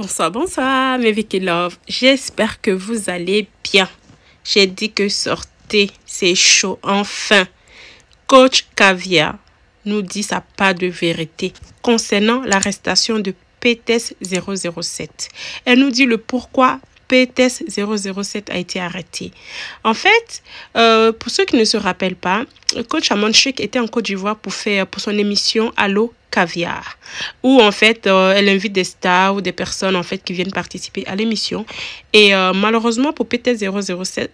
Bonsoir, bonsoir mes Vicky Love. J'espère que vous allez bien. J'ai dit que sortez, c'est chaud, enfin. Coach Caviar nous dit sa part de vérité concernant l'arrestation de PTS 007. Elle nous dit le pourquoi PTS 007 a été arrêté. En fait, pour ceux qui ne se rappellent pas, coach Amon Sheikh était en Côte d'Ivoire pour son émission Allo Caviar, où en fait elle invite des stars ou des personnes en fait qui viennent participer à l'émission. Et malheureusement pour PTS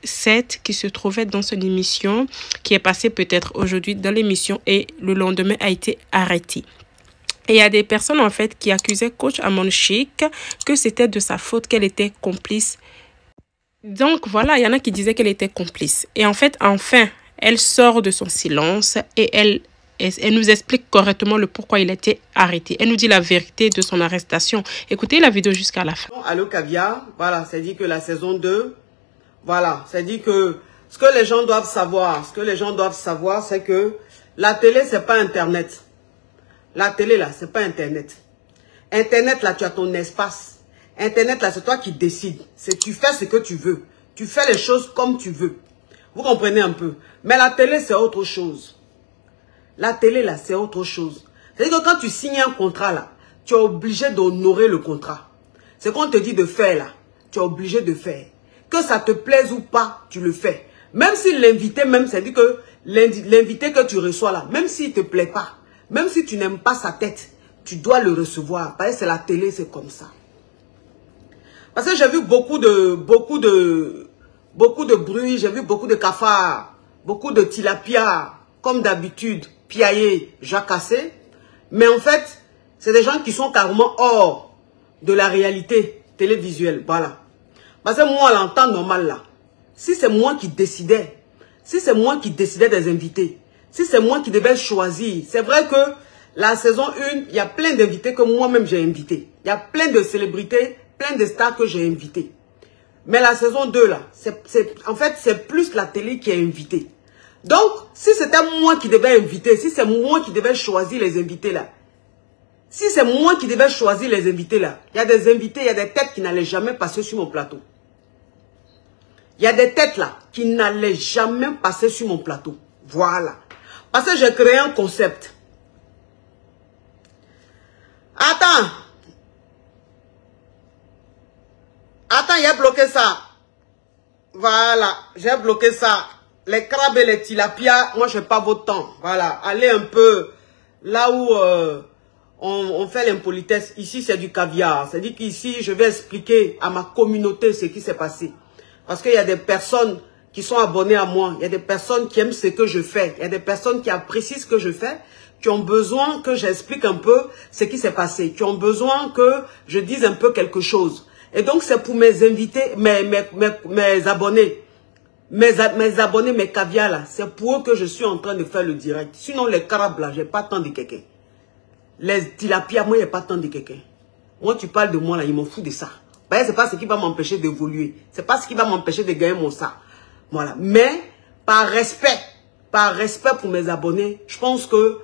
007 qui se trouvait dans son émission, qui est passé peut-être aujourd'hui dans l'émission et le lendemain a été arrêté. Et il y a des personnes en fait qui accusaient coach Amon Sheikh que c'était de sa faute, qu'elle était complice. Donc voilà, il y en a qui disaient qu'elle était complice. Et en fait, enfin, elle sort de son silence et elle nous explique correctement le pourquoi il a été arrêté. Elle nous dit la vérité de son arrestation. Écoutez la vidéo jusqu'à la fin. Allo Caviar, voilà, c'est dit que la saison 2, voilà, c'est dit que ce que les gens doivent savoir, c'est que la télé, c'est pas Internet. La télé, là, c'est pas Internet. Internet, là, tu as ton espace. Internet, là, c'est toi qui décides. Tu fais ce que tu veux. Tu fais les choses comme tu veux. Vous comprenez un peu? Mais la télé, c'est autre chose. La télé, là, c'est autre chose. C'est-à-dire que quand tu signes un contrat, là, tu es obligé d'honorer le contrat. Ce qu'on te dit de faire, là, tu es obligé de faire. Que ça te plaise ou pas, tu le fais. Même si l'invité, même, c'est-à-dire que l'invité que tu reçois, là, même s'il ne te plaît pas, même si tu n'aimes pas sa tête, tu dois le recevoir. Parce que c'est la télé, c'est comme ça. Parce que j'ai vu beaucoup de bruit, j'ai vu beaucoup de cafards, beaucoup de tilapia, comme d'habitude, piaillés, jacassés. Mais en fait, c'est des gens qui sont carrément hors de la réalité télévisuelle. Voilà. Parce que moi, à l'entendre normal là, si c'est moi qui décidais, des invités, si c'est moi qui devais choisir, c'est vrai que la saison 1, il y a plein d'invités que moi-même j'ai invités. Il y a plein de célébrités, plein de stars que j'ai invités. Mais la saison 2, là, en fait, c'est plus la télé qui est invitée. Donc, si c'était moi qui devais inviter, si c'est moi qui devais choisir les invités, là, il y a des invités, il y a des têtes qui n'allaient jamais passer sur mon plateau. Il y a des têtes, là, qui n'allaient jamais passer sur mon plateau. Voilà. Parce que j'ai créé un concept. Attends, il a bloqué ça. Voilà, j'ai bloqué ça. Les crabes et les tilapias, moi je n'ai pas votre temps. Voilà, allez un peu là où on fait l'impolitesse. Ici c'est du caviar. C'est-à-dire qu'ici je vais expliquer à ma communauté ce qui s'est passé. Parce qu'il y a des personnes qui sont abonnés à moi. Il y a des personnes qui aiment ce que je fais. Il y a des personnes qui apprécient ce que je fais, qui ont besoin que j'explique un peu ce qui s'est passé, qui ont besoin que je dise un peu quelque chose. Et donc, c'est pour mes invités, mes abonnés, mes caviars là. C'est pour eux que je suis en train de faire le direct. Sinon, les crabes là, j'ai pas tant de quelqu'un. Les tilapias, moi, j'ai pas tant de quelqu'un. Moi, tu parles de moi là, ils m'en foutent de ça. Ben, c'est pas ce qui va m'empêcher d'évoluer. C'est pas ce qui va m'empêcher de gagner mon ça. Voilà. Mais, par respect pour mes abonnés, je pense que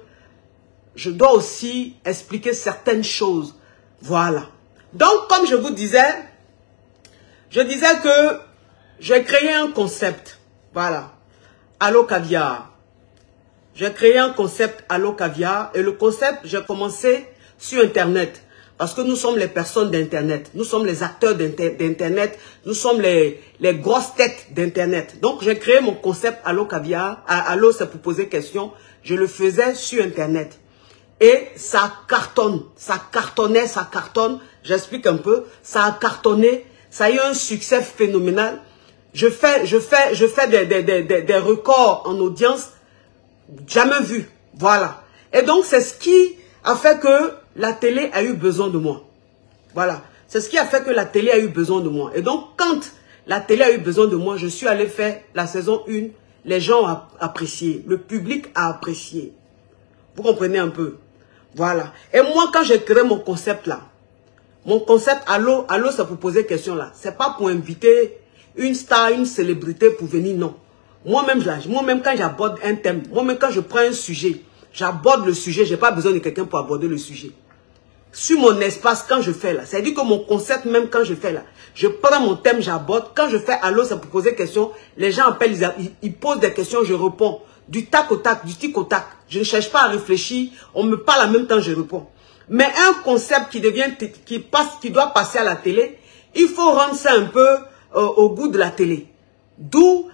je dois aussi expliquer certaines choses. Voilà. Donc, comme je vous disais, je disais que j'ai créé un concept. Voilà. Allo Caviar. J'ai créé un concept Allo Caviar. Et le concept, j'ai commencé sur Internet. Parce que nous sommes les personnes d'Internet. Nous sommes les acteurs d'Internet. Nous sommes les grosses têtes d'Internet. Donc, j'ai créé mon concept Allo Caviar. Allo, c'est pour poser question. Je le faisais sur Internet. Et ça cartonne. Ça cartonnait, ça cartonne. J'explique un peu. Ça a cartonné. Ça a eu un succès phénoménal. Je fais des records en audience jamais vus. Voilà. Et donc, c'est ce qui a fait que la télé a eu besoin de moi. Voilà. C'est ce qui a fait que la télé a eu besoin de moi. Et donc, quand la télé a eu besoin de moi, je suis allé faire la saison 1. Les gens ont apprécié. Le public a apprécié. Vous comprenez un peu? Voilà. Et moi, quand j'ai créé mon concept là, mon concept Allo, c'est pour poser question là. C'est pas pour inviter une star, une célébrité pour venir, non. Moi-même, quand j'aborde un thème, moi-même, quand je prends un sujet, j'aborde le sujet, j'ai pas besoin de quelqu'un pour aborder le sujet. sur mon espace quand je fais là. C'est-à-dire que mon concept, même quand je fais là, je prends mon thème, j'aborde. Quand je fais allô, c'est pour poser des questions. Les gens appellent, ils posent des questions, je réponds. Du tac au tac, du tic au tac. Je ne cherche pas à réfléchir. On me parle en même temps, je réponds. Mais un concept qui doit passer à la télé, il faut rendre ça un peu au goût de la télé. D'où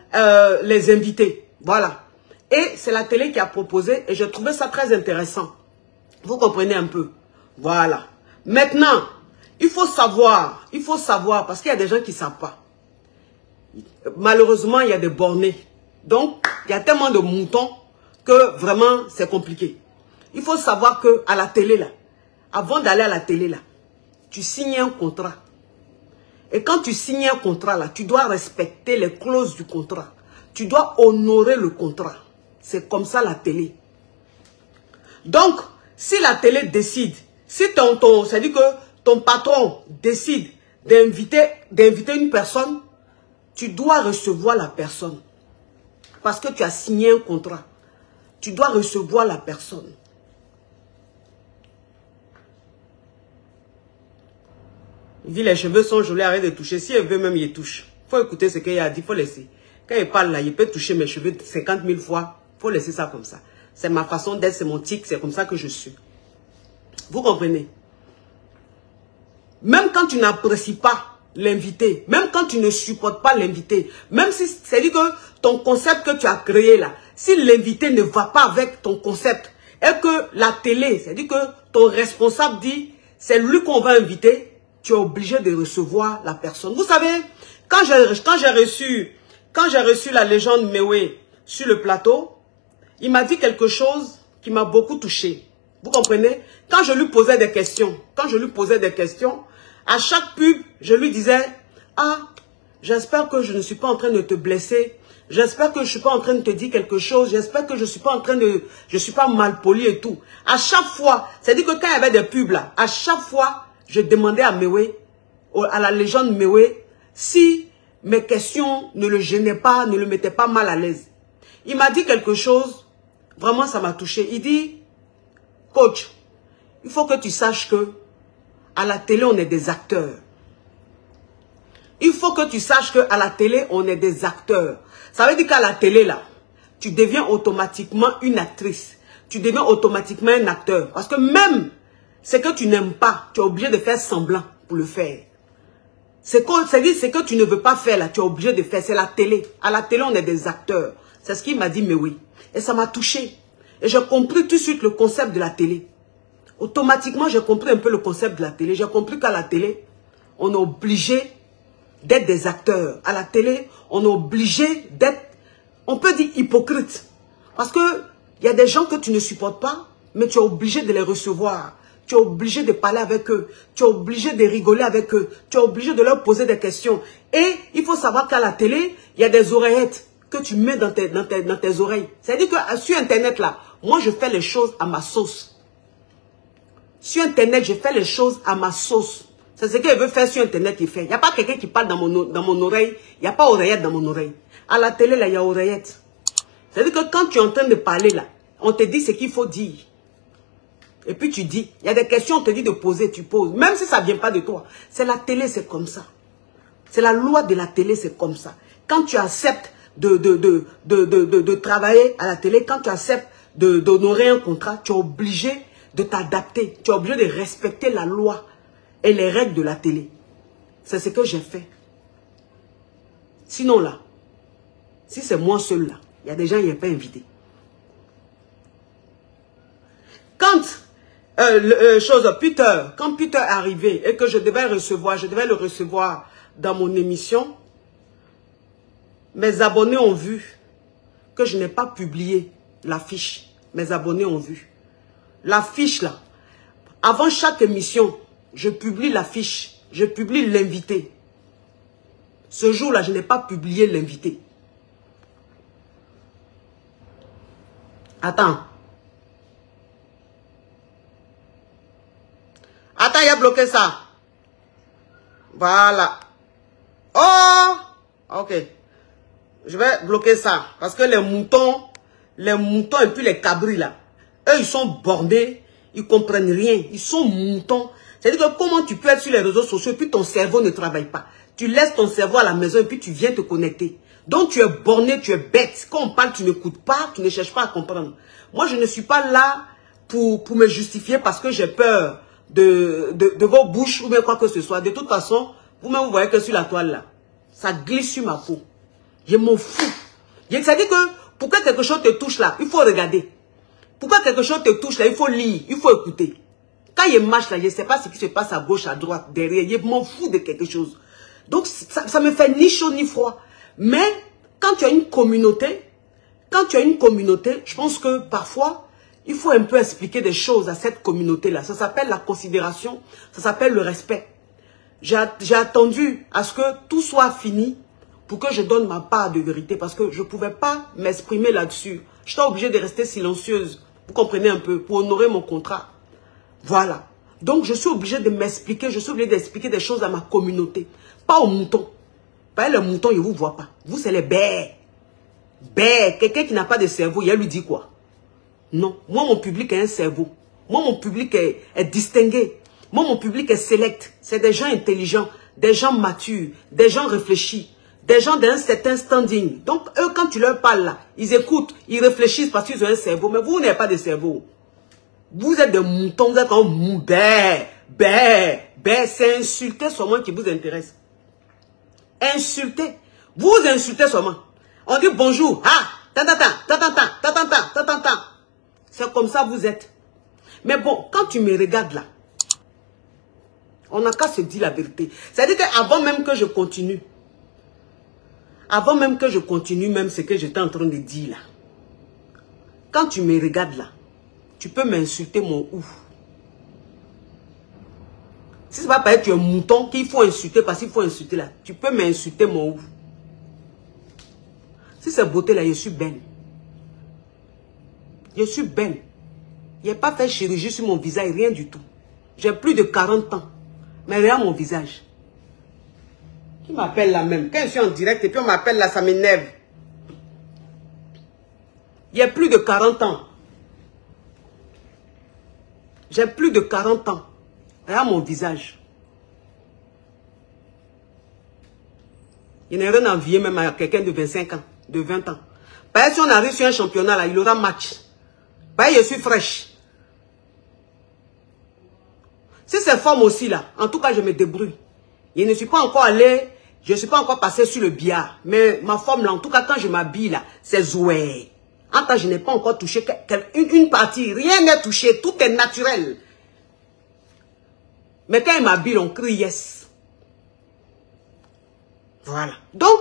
les invités. Voilà. Et c'est la télé qui a proposé et je trouvais ça très intéressant. Vous comprenez un peu. Voilà. Maintenant, il faut savoir, parce qu'il y a des gens qui ne savent pas. Malheureusement, il y a des bornés. Donc, il y a tellement de moutons que vraiment, c'est compliqué. Il faut savoir qu'à la télé, là, avant d'aller à la télé, là, tu signes un contrat. Et quand tu signes un contrat, là, tu dois respecter les clauses du contrat. Tu dois honorer le contrat. C'est comme ça la télé. Donc, si la télé décide, si c'est-à-dire que ton patron décide d'inviter une personne, tu dois recevoir la personne. Parce que tu as signé un contrat. Tu dois recevoir la personne. Il dit les cheveux sont jolis, arrête de toucher. Si elle veut même, il touche. Il faut écouter ce qu'il a dit, il faut laisser. Quand il parle là, il peut toucher mes cheveux 50 000 fois. Il faut laisser ça comme ça. C'est ma façon d'être, c'est mon tic, c'est comme ça que je suis. Vous comprenez? Même quand tu n'apprécies pas l'invité, même quand tu ne supportes pas l'invité, même si c'est-à-dire que ton concept que tu as créé là, si l'invité ne va pas avec ton concept, et que la télé, c'est-à-dire que ton responsable dit, c'est lui qu'on va inviter, tu es obligé de recevoir la personne. Vous savez, quand j'ai reçu la légende Mewé sur le plateau, il m'a dit quelque chose qui m'a beaucoup touché. Vous comprenez? Quand je lui posais des questions, à chaque pub, je lui disais, ah, j'espère que je ne suis pas en train de te blesser, j'espère que je ne suis pas en train de te dire quelque chose, j'espère que je ne suis pas en train de, je suis pas mal poli et tout. À chaque fois, c'est-à-dire que quand il y avait des pubs là, à chaque fois, je demandais à Mewé, à la légende Mewé, si mes questions ne le gênaient pas, ne le mettaient pas mal à l'aise. Il m'a dit quelque chose, vraiment ça m'a touché. Il dit, coach, il faut que tu saches que à la télé, on est des acteurs. Il faut que tu saches qu'à la télé, on est des acteurs. Ça veut dire qu'à la télé, là, tu deviens automatiquement une actrice. Tu deviens automatiquement un acteur. Parce que même ce que tu n'aimes pas, tu es obligé de faire semblant pour le faire. C'est ce que tu ne veux pas faire, là, tu es obligé de faire. C'est la télé. À la télé, on est des acteurs. C'est ce qu'il m'a dit, mais oui. Et ça m'a touché. Et j'ai compris tout de suite le concept de la télé. Automatiquement, j'ai compris un peu le concept de la télé. J'ai compris qu'à la télé, on est obligé d'être des acteurs. À la télé, on est obligé d'être, on peut dire hypocrite. Parce que il y a des gens que tu ne supportes pas, mais tu es obligé de les recevoir. Tu es obligé de parler avec eux. Tu es obligé de rigoler avec eux. Tu es obligé de leur poser des questions. Et il faut savoir qu'à la télé, il y a des oreillettes que tu mets dans tes oreilles. C'est-à-dire que sur Internet, là, moi, je fais les choses à ma sauce. Sur Internet, je fais les choses à ma sauce. C'est ce qu'il veut faire sur Internet, il fait. Il n'y a pas quelqu'un qui parle dans mon oreille. Il n'y a pas oreillette dans mon oreille. À la télé, là, il y a oreillette. C'est-à-dire que quand tu es en train de parler, là, on te dit ce qu'il faut dire. Et puis tu dis, il y a des questions, on te dit de poser, tu poses. Même si ça ne vient pas de toi. C'est la télé, c'est comme ça. C'est la loi de la télé, c'est comme ça. Quand tu acceptes de travailler à la télé, quand tu acceptes d'honorer un contrat, tu es obligé de t'adapter. Tu es obligé de respecter la loi et les règles de la télé. C'est ce que j'ai fait. Sinon là, si c'est moi seul là, il y a des gens qui n'ont pas invité. Quand quand Peter est arrivé et que je devais le recevoir dans mon émission, mes abonnés ont vu que je n'ai pas publié l'affiche. Mes abonnés ont vu. L'affiche là, avant chaque émission, je publie l'affiche, je publie l'invité. Ce jour-là, je n'ai pas publié l'invité. Attends. Attends, il a bloqué ça. Voilà. Oh! Ok. Je vais bloquer ça. Parce que les moutons et puis les cabris là, eux, ils sont bornés. Ils ne comprennent rien. Ils sont moutons. C'est-à-dire que comment tu peux être sur les réseaux sociaux et puis ton cerveau ne travaille pas. Tu laisses ton cerveau à la maison et puis tu viens te connecter. Donc tu es borné, tu es bête. Quand on parle, tu n'écoutes pas, tu ne cherches pas à comprendre. Moi, je ne suis pas là pour me justifier parce que j'ai peur de vos bouches ou bien quoi que ce soit. De toute façon, vous-même, vous voyez que sur la toile là, ça glisse sur ma peau. Je m'en fous. C'est-à-dire que pour que quelque chose te touche là, il faut regarder. Pour que quelque chose te touche là, il faut lire, il faut écouter. Quand il marche là, je ne sais pas ce qui se passe à gauche, à droite, derrière. Je m'en fous de quelque chose. Donc, ça me fait ni chaud ni froid. Mais, quand tu as une communauté, je pense que parfois, il faut un peu expliquer des choses à cette communauté-là. Ça s'appelle la considération, ça s'appelle le respect. J'ai attendu à ce que tout soit fini pour que je donne ma part de vérité parce que je ne pouvais pas m'exprimer là-dessus. J'étais obligée de rester silencieuse. Vous comprenez un peu, pour honorer mon contrat. Voilà. Donc, je suis obligée de m'expliquer, je suis obligée d'expliquer des choses à ma communauté. Pas aux moutons. Pas les moutons, ils ne vous voient pas. Vous, c'est les bêtes. Bêtes. Quelqu'un qui n'a pas de cerveau, il lui dit quoi? Non. Moi, mon public a un cerveau. Moi, mon public est distingué. Moi, mon public est select. C'est des gens intelligents, des gens matures, des gens réfléchis, des gens d'un certain standing. Donc, eux, quand tu leur parles là, ils écoutent, ils réfléchissent parce qu'ils ont un cerveau. Mais vous n'avez pas de cerveau. Vous êtes des moutons, vous êtes comme mou, bé. C'est insulter seulement qui vous intéresse. Insulter. Vous insultez seulement. On dit bonjour. Ah, c'est comme ça vous êtes. Mais bon, quand tu me regardes là, on n'a qu'à se dire la vérité. C'est-à-dire qu'avant même que je continue, même ce que j'étais en train de dire là, quand tu me regardes là, tu peux m'insulter mon ouf. Si ce n'est pas parce que tu es un mouton qu'il faut insulter, parce qu'il faut insulter là, tu peux m'insulter mon ouf. Si c'est beauté là, je suis belle. Je suis belle. Je n'ai pas fait chirurgie sur mon visage, rien du tout. J'ai plus de 40 ans. Mais regarde mon visage. Qui m'appelle là même? Quand je suis en direct et puis on m'appelle là, ça m'énerve. Il y a plus de 40 ans. J'ai plus de 40 ans. Regarde mon visage. Il n'y a rien à envier même à quelqu'un de 25 ans, de 20 ans. Par exemple, si on arrive sur un championnat là, il aura match. Par exemple, je suis fraîche. Si c'est femme aussi là, en tout cas, je me débrouille. Je ne suis pas encore allé, je ne suis pas encore passé sur le billard. Mais ma forme là, en tout cas, quand je m'habille là, c'est zoué. En tout cas, je n'ai pas encore touché une partie. Rien n'est touché, tout est naturel. Mais quand il m'habille, on crie yes. Voilà. Donc,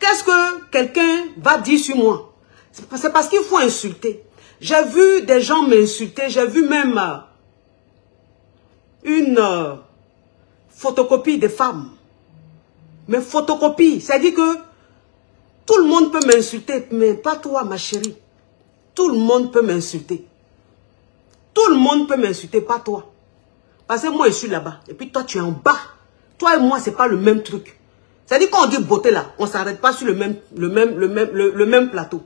qu'est-ce que quelqu'un va dire sur moi? C'est parce qu'il faut insulter. J'ai vu des gens m'insulter. J'ai vu même une photocopie de femmes. Mais photocopie, c'est-à-dire que tout le monde peut m'insulter, mais pas toi, ma chérie. Tout le monde peut m'insulter. Tout le monde peut m'insulter, pas toi. Parce que moi, je suis là-bas. Et puis toi, tu es en bas. Toi et moi, ce n'est pas le même truc. C'est-à-dire quand on dit beauté là, on ne s'arrête pas sur le même plateau.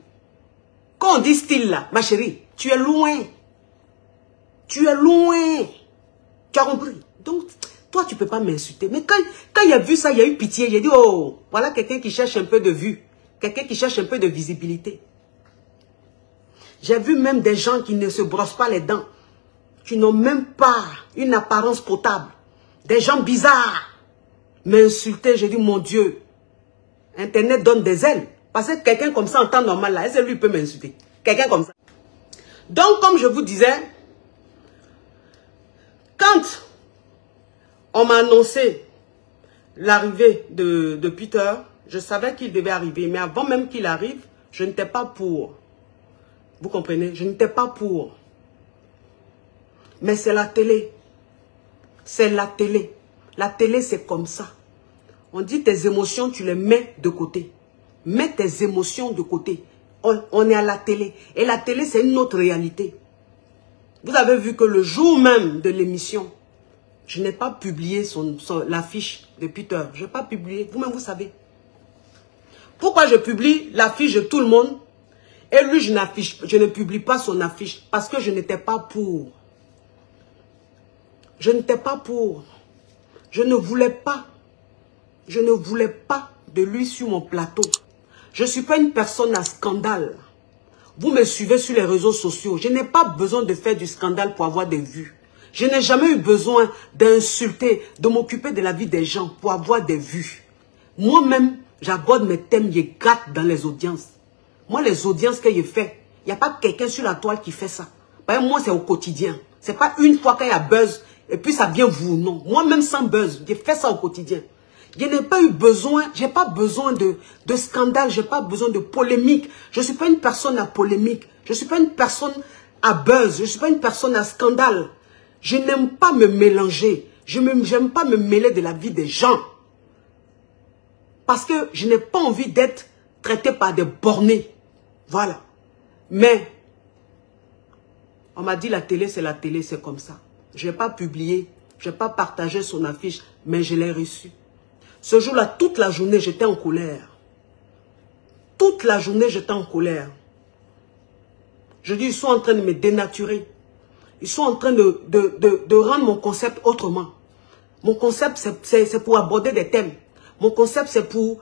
Quand on dit style là, ma chérie, tu es loin. Tu es loin. Tu as compris? Donc, toi, tu ne peux pas m'insulter. Mais quand il a vu ça, il y a eu pitié. J'ai dit, oh, voilà quelqu'un qui cherche un peu de vue. Quelqu'un qui cherche un peu de visibilité. J'ai vu même des gens qui ne se brossent pas les dents. Qui n'ont même pas une apparence potable. Des gens bizarres. M'insulter, j'ai dit, mon Dieu. Internet donne des ailes. Parce que quelqu'un comme ça, en temps normal, là, est-ce que lui peut m'insulter? Quelqu'un comme ça. Donc, comme je vous disais, quand on m'a annoncé l'arrivée de Peter, je savais qu'il devait arriver. Mais avant même qu'il arrive, je n'étais pas pour. Vous comprenez? Je n'étais pas pour. Mais c'est la télé. C'est la télé. La télé, c'est comme ça. On dit tes émotions, tu les mets de côté. Mets tes émotions de côté. On est à la télé. Et la télé, c'est une autre réalité. Vous avez vu que le jour même de l'émission, je n'ai pas publié l'affiche de Peter. Je n'ai pas publié. Vous-même, vous savez. Pourquoi je publie l'affiche de tout le monde et lui, je ne publie pas son affiche? Parce que je n'étais pas pour. Je n'étais pas pour. Je ne voulais pas. Je ne voulais pas de lui sur mon plateau. Je ne suis pas une personne à scandale. Vous me suivez sur les réseaux sociaux. Je n'ai pas besoin de faire du scandale pour avoir des vues. Je n'ai jamais eu besoin d'insulter, de m'occuper de la vie des gens pour avoir des vues. Moi-même, j'aborde mes thèmes, je gratte dans les audiences. Moi, les audiences que je fais, il n'y a pas quelqu'un sur la toile qui fait ça. Par exemple, moi, c'est au quotidien. Ce n'est pas une fois qu'il y a buzz et puis ça vient vous, non. Moi-même, sans buzz, je fais ça au quotidien. Je n'ai pas eu besoin, je n'ai pas besoin de scandale, je n'ai pas besoin de polémique. Je ne suis pas une personne à polémique. Je ne suis pas une personne à buzz. Je ne suis pas une personne à scandale. Je n'aime pas me mélanger. Je n'aime pas me mêler de la vie des gens. Parce que je n'ai pas envie d'être traité par des bornés. Voilà. Mais, on m'a dit la télé, c'est comme ça. Je n'ai pas publié, je n'ai pas partagé son affiche, mais je l'ai reçu. Ce jour-là, toute la journée, j'étais en colère. Toute la journée, j'étais en colère. Je dis, ils sont en train de me dénaturer. Ils sont en train de rendre mon concept autrement. Mon concept, c'est pour aborder des thèmes. Mon concept, c'est pour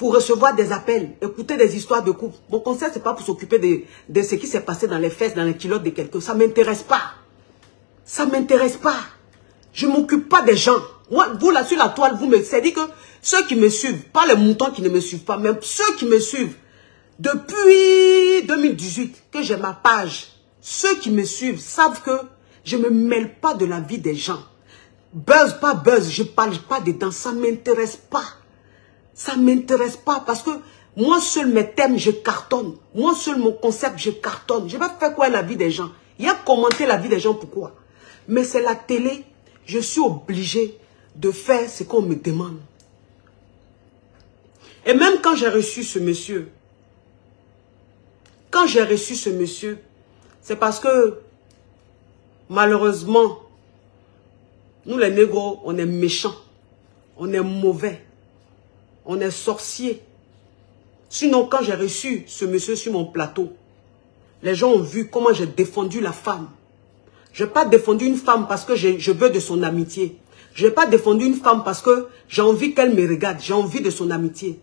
recevoir des appels, écouter des histoires de couple. Mon concept, c'est pas pour s'occuper de ce qui s'est passé dans les fesses, dans les culottes de quelqu'un. Ça ne m'intéresse pas. Ça ne m'intéresse pas. Je ne m'occupe pas des gens. Moi, vous, là, sur la toile, vous me dites que ceux qui me suivent, pas les moutons qui ne me suivent pas, mais ceux qui me suivent, depuis 2018, que j'ai ma page, ceux qui me suivent savent que je ne me mêle pas de la vie des gens. Buzz, pas buzz, je ne parle pas dedans, ça ne m'intéresse pas. Ça ne m'intéresse pas parce que moi seul mes thèmes, je cartonne. Moi seul mon concept, je cartonne. Je vais faire quoi la vie des gens? Il y a commenter la vie des gens, pourquoi? Mais c'est la télé, je suis obligée de faire ce qu'on me demande. Et même quand j'ai reçu ce monsieur, c'est parce que malheureusement, nous les négros, on est méchants, on est mauvais, on est sorciers. Sinon, quand j'ai reçu ce monsieur sur mon plateau, les gens ont vu comment j'ai défendu la femme. Je n'ai pas défendu une femme parce que je veux de son amitié. Je n'ai pas défendu une femme parce que j'ai envie qu'elle me regarde. J'ai envie de son amitié.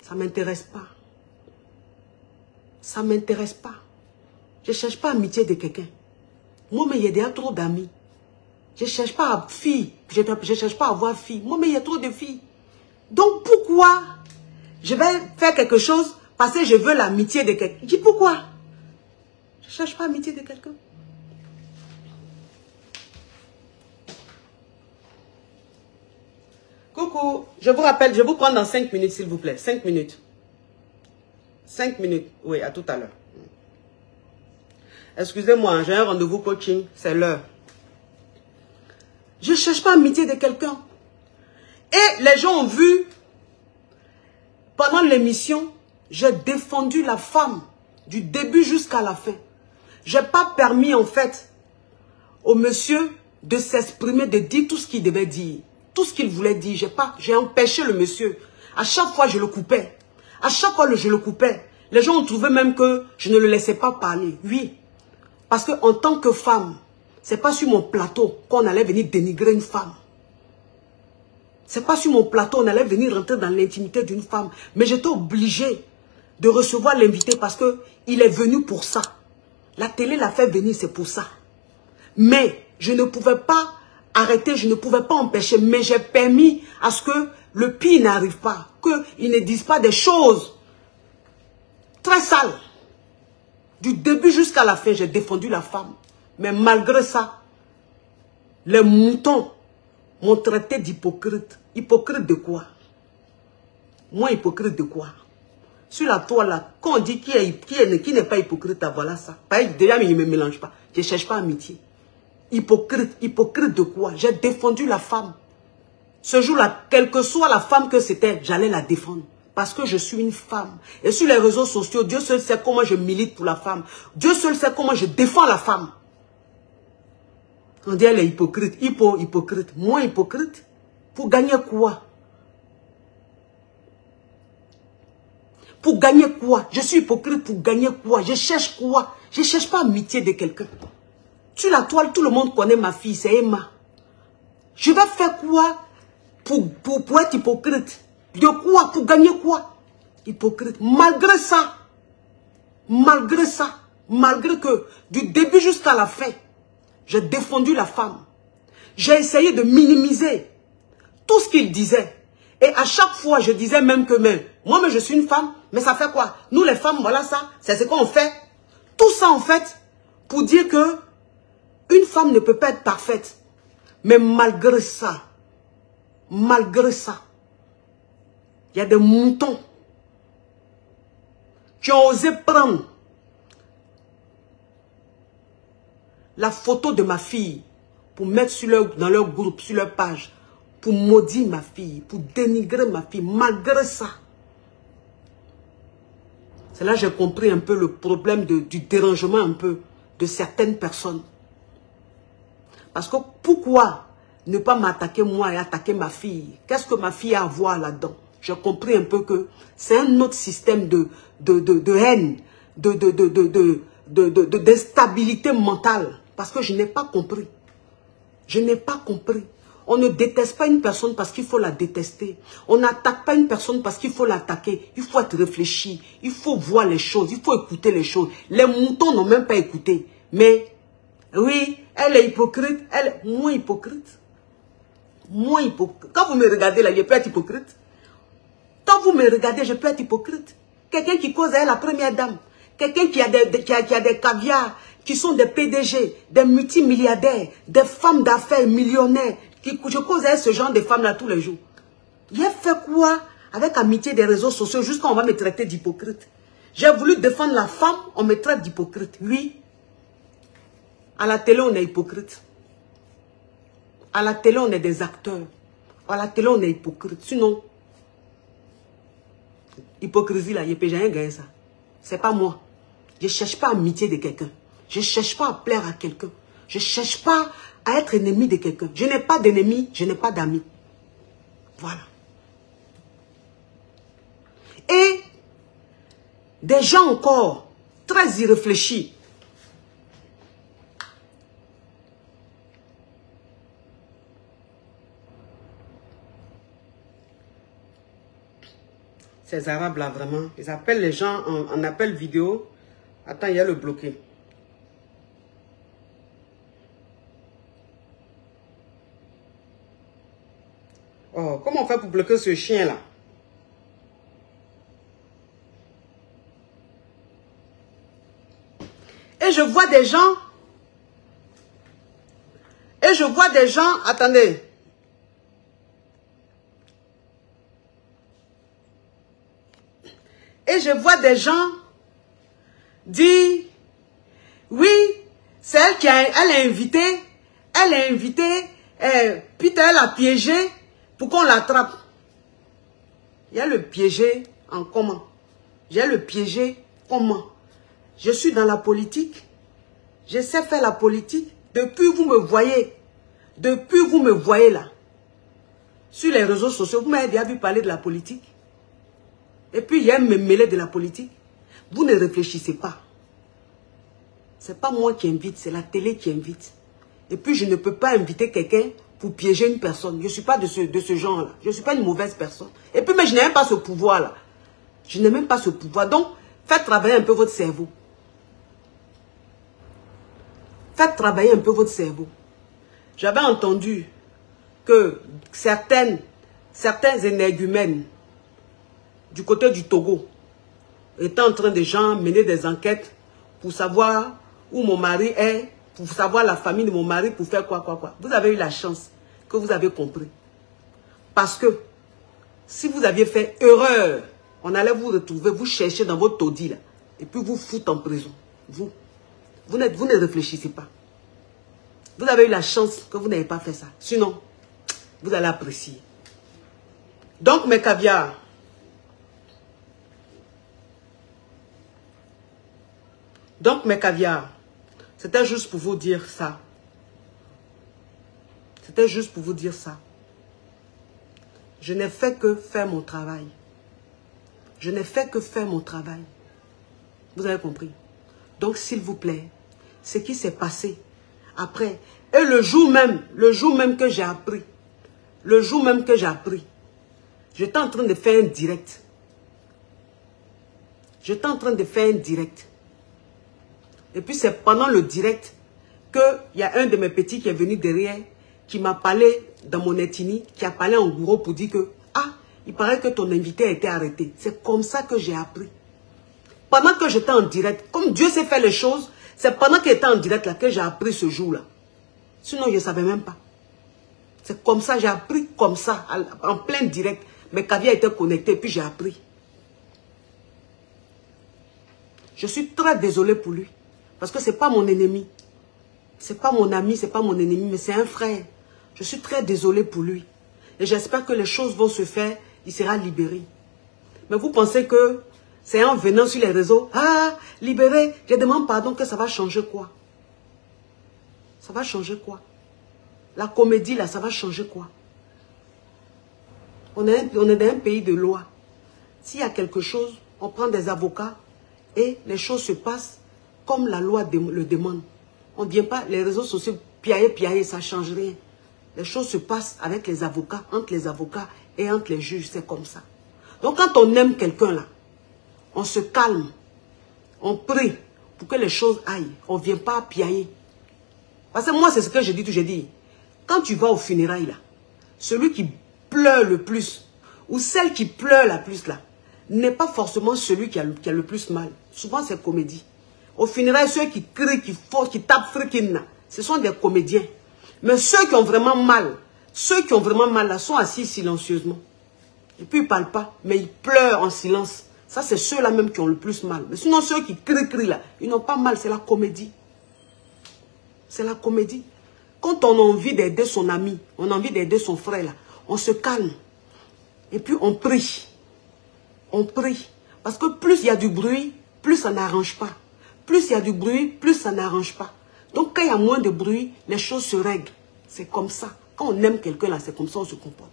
Ça ne m'intéresse pas. Ça ne m'intéresse pas. Je ne cherche pas amitié de quelqu'un. Moi, mais il y a déjà trop d'amis. Je ne cherche pas à fille. Je ne cherche pas à avoir fille. Moi, mais il y a trop de filles. Donc, pourquoi je vais faire quelque chose parce que je veux l'amitié de quelqu'un? Je dis pourquoi? Je ne cherche pas l'amitié de quelqu'un. Coucou, je vous rappelle, je vous prends dans 5 minutes, s'il vous plaît. 5 minutes. 5 minutes. Oui, à tout à l'heure. Excusez-moi, j'ai un rendez-vous coaching, c'est l'heure. Je ne cherche pas l'amitié de quelqu'un. Et les gens ont vu, pendant l'émission, j'ai défendu la femme du début jusqu'à la fin. Je n'ai pas permis, en fait, au monsieur de s'exprimer, de dire tout ce qu'il devait dire. Tout ce qu'il voulait dire, j'ai empêché le monsieur. À chaque fois, je le coupais. À chaque fois, je le coupais. Les gens ont trouvé même que je ne le laissais pas parler. Oui. Parce qu'en tant que femme, ce n'est pas sur mon plateau qu'on allait venir dénigrer une femme. Ce n'est pas sur mon plateau qu'on allait venir rentrer dans l'intimité d'une femme. Mais j'étais obligée de recevoir l'invité parce qu'il est venu pour ça. La télé l'a fait venir, c'est pour ça. Mais je ne pouvais pas arrêter, je ne pouvais pas empêcher, mais j'ai permis à ce que le pire n'arrive pas, qu'ils ne disent pas des choses très sales. Du début jusqu'à la fin, j'ai défendu la femme. Mais malgré ça, les moutons m'ont traité d'hypocrite. Hypocrite de quoi? Moi, hypocrite de quoi? Sur la toile, là, quand on dit qui n'est pas hypocrite, voilà ça. Déjà, il ne me mélange pas. Je ne cherche pas amitié. Hypocrite, hypocrite de quoi? J'ai défendu la femme. Ce jour-là, quelle que soit la femme que c'était, j'allais la défendre. Parce que je suis une femme. Et sur les réseaux sociaux, Dieu seul sait comment je milite pour la femme. Dieu seul sait comment je défends la femme. On dit elle est hypocrite. Hypocrite. Moi hypocrite? Pour gagner quoi? Pour gagner quoi? Je suis hypocrite pour gagner quoi? Je cherche quoi? Je ne cherche pas amitié de quelqu'un. Sur la toile, tout le monde connaît ma fille, c'est Emma. Je vais faire quoi pour être hypocrite? De quoi? Pour gagner quoi? Hypocrite. Malgré ça, malgré que du début jusqu'à la fin, j'ai défendu la femme. J'ai essayé de minimiser tout ce qu'il disait. Et à chaque fois, je disais même que moi, je suis une femme, mais ça fait quoi? Nous, les femmes, voilà ça, c'est ce qu'on fait. Tout ça, en fait, pour dire que une femme ne peut pas être parfaite. Mais malgré ça, il y a des moutons qui ont osé prendre la photo de ma fille pour mettre dans leur groupe, sur leur page, pour maudire ma fille, pour dénigrer ma fille, malgré ça. C'est là que j'ai compris un peu le problème du dérangement un peu de certaines personnes. Parce que pourquoi ne pas m'attaquer moi et attaquer ma fille? Qu'est-ce que ma fille a à voir là-dedans? J'ai compris un peu que c'est un autre système de haine, d'instabilité mentale. Parce que je n'ai pas compris. Je n'ai pas compris. On ne déteste pas une personne parce qu'il faut la détester. On n'attaque pas une personne parce qu'il faut l'attaquer. Il faut être réfléchi. Il faut voir les choses. Il faut écouter les choses. Les moutons n'ont même pas écouté. Mais, oui, elle est hypocrite. Elle est moins hypocrite. Moins hypocrite. Quand vous me regardez là, je peux être hypocrite. Quand vous me regardez, je peux être hypocrite. Quelqu'un qui cause à elle la première dame. Quelqu'un qui a des caviars, qui sont des PDG, des multimilliardaires, des femmes d'affaires millionnaires. Je cause à elle ce genre de femmes-là tous les jours. J'ai fait quoi avec amitié des réseaux sociaux jusqu'à on va me traiter d'hypocrite? J'ai voulu défendre la femme, on me traite d'hypocrite. Oui. À la télé, on est hypocrite. À la télé, on est des acteurs. À la télé, on est hypocrite. Sinon, hypocrisie là, j'ai rien gagné ça. C'est pas moi. Je ne cherche pas amitié de quelqu'un. Je ne cherche pas à plaire à quelqu'un. Je ne cherche pas à être ennemi de quelqu'un. Je n'ai pas d'ennemi, je n'ai pas d'amis. Voilà. Et des gens encore très irréfléchis. Ces Arabes là vraiment, ils appellent les gens en appel vidéo. Attends, il y a le bloqué. Oh, comment on fait pour bloquer ce chien là? Et je vois des gens. Attendez. Et je vois des gens dire, oui, c'est elle qui elle est invitée, Peter elle a piégé pour qu'on l'attrape. Il y a le piégé en comment? J'ai le piégé comment? Je suis dans la politique, je sais faire la politique. Depuis vous me voyez là, sur les réseaux sociaux, vous m'avez déjà vu parler de la politique. Et puis il y a me mêler de la politique. Vous ne réfléchissez pas. C'est pas moi qui invite, c'est la télé qui invite. Et puis je ne peux pas inviter quelqu'un pour piéger une personne. Je ne suis pas de ce genre-là. Je ne suis pas une mauvaise personne. Et puis mais je n'ai même pas ce pouvoir-là. Je n'ai même pas ce pouvoir. Donc, faites travailler un peu votre cerveau. Faites travailler un peu votre cerveau. J'avais entendu que certains énergumènes du côté du Togo étaient en train de mener des enquêtes pour savoir où mon mari est, pour savoir la famille de mon mari, pour faire quoi. Vous avez eu la chance que vous avez compris. Parce que si vous aviez fait erreur, on allait vous retrouver, vous chercher dans votre taudis là, et puis vous foutre en prison. Vous ne réfléchissez pas. Vous avez eu la chance que vous n'avez pas fait ça. Sinon, vous allez apprécier. Donc, mes caviars, c'était juste pour vous dire ça. C'était juste pour vous dire ça. Je n'ai fait que faire mon travail. Je n'ai fait que faire mon travail. Vous avez compris? Donc, s'il vous plaît, ce qui s'est passé après, Et le jour même que j'ai appris, j'étais en train de faire un direct. Et puis c'est pendant le direct qu'il y a un de mes petits qui est venu derrière, qui m'a parlé dans mon ethnie, qui a parlé en gros pour dire que, ah, il paraît que ton invité a été arrêté. C'est comme ça que j'ai appris. Pendant que j'étais en direct, comme Dieu sait faire les choses, c'est pendant qu'il était en direct là que j'ai appris ce jour-là. Sinon, je ne savais même pas. C'est comme ça, j'ai appris comme ça, en plein direct. Mes caviars étaient connectés, puis j'ai appris. Je suis très désolée pour lui. Parce que ce n'est pas mon ennemi. Ce n'est pas mon ami, ce n'est pas mon ennemi, mais c'est un frère. Je suis très désolée pour lui. Et j'espère que les choses vont se faire, il sera libéré. Mais vous pensez que c'est en venant sur les réseaux, ah, libéré, je demande pardon, que ça va changer quoi? Ça va changer quoi? La comédie là, ça va changer quoi? On est dans un pays de loi. S'il y a quelque chose, on prend des avocats et les choses se passent comme la loi le demande. On ne vient pas, les réseaux sociaux, piailler, ça ne change rien. Les choses se passent avec les avocats, entre les avocats et entre les juges, c'est comme ça. Donc quand on aime quelqu'un là, on se calme, on prie pour que les choses aillent. On ne vient pas piailler. Parce que moi, c'est ce que je dis, j'ai dit. Quand tu vas au funérailles là, celui qui pleure le plus, ou celle qui pleure la plus là, n'est pas forcément celui qui a le plus mal. Souvent, c'est comédie. Au funérailles, ceux qui crient, qui forcent, qui tapent frikin là, ce sont des comédiens. Mais ceux qui ont vraiment mal, là, sont assis silencieusement. Et puis ils ne parlent pas, mais ils pleurent en silence. Ça, c'est ceux-là même qui ont le plus mal. Mais sinon, ceux qui crient là, ils n'ont pas mal, c'est la comédie. C'est la comédie. Quand on a envie d'aider son ami, on a envie d'aider son frère là, on se calme. Et puis on prie. On prie. Parce que plus il y a du bruit, plus ça n'arrange pas. Plus il y a du bruit, plus ça n'arrange pas. Donc quand il y a moins de bruit, les choses se règlent. C'est comme ça. Quand on aime quelqu'un là, c'est comme ça on se comporte.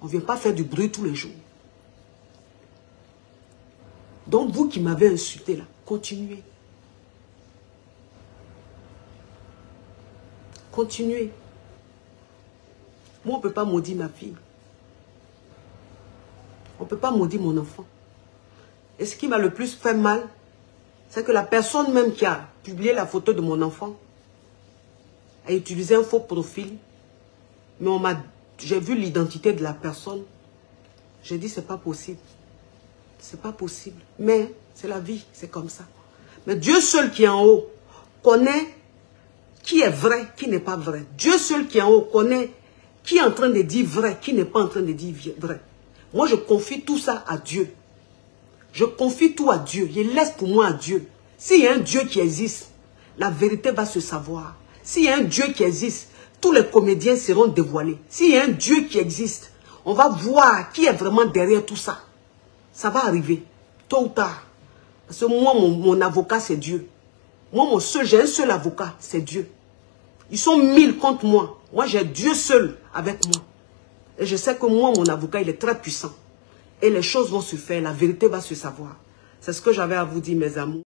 On ne vient pas faire du bruit tous les jours. Donc vous qui m'avez insulté là, continuez. Continuez. Moi, on ne peut pas maudire ma fille. On ne peut pas maudire mon enfant. Et ce qui m'a le plus fait mal, c'est que la personne même qui a publié la photo de mon enfant a utilisé un faux profil. Mais j'ai vu l'identité de la personne. J'ai dit, c'est pas possible. C'est pas possible. Mais c'est la vie, c'est comme ça. Mais Dieu seul qui est en haut connaît qui est vrai, qui n'est pas vrai. Dieu seul qui est en haut connaît qui est en train de dire vrai, qui n'est pas en train de dire vrai. Moi, je confie tout ça à Dieu. Je confie tout à Dieu. Je laisse pour moi à Dieu. S'il y a un Dieu qui existe, la vérité va se savoir. S'il y a un Dieu qui existe, tous les comédiens seront dévoilés. S'il y a un Dieu qui existe, on va voir qui est vraiment derrière tout ça. Ça va arriver, tôt ou tard. Parce que moi, mon avocat, c'est Dieu. Moi, j'ai un seul avocat, c'est Dieu. Ils sont 1000 contre moi. Moi, j'ai Dieu seul avec moi. Et je sais que moi, mon avocat, il est très puissant. Et les choses vont se faire, la vérité va se savoir. C'est ce que j'avais à vous dire, mes amours.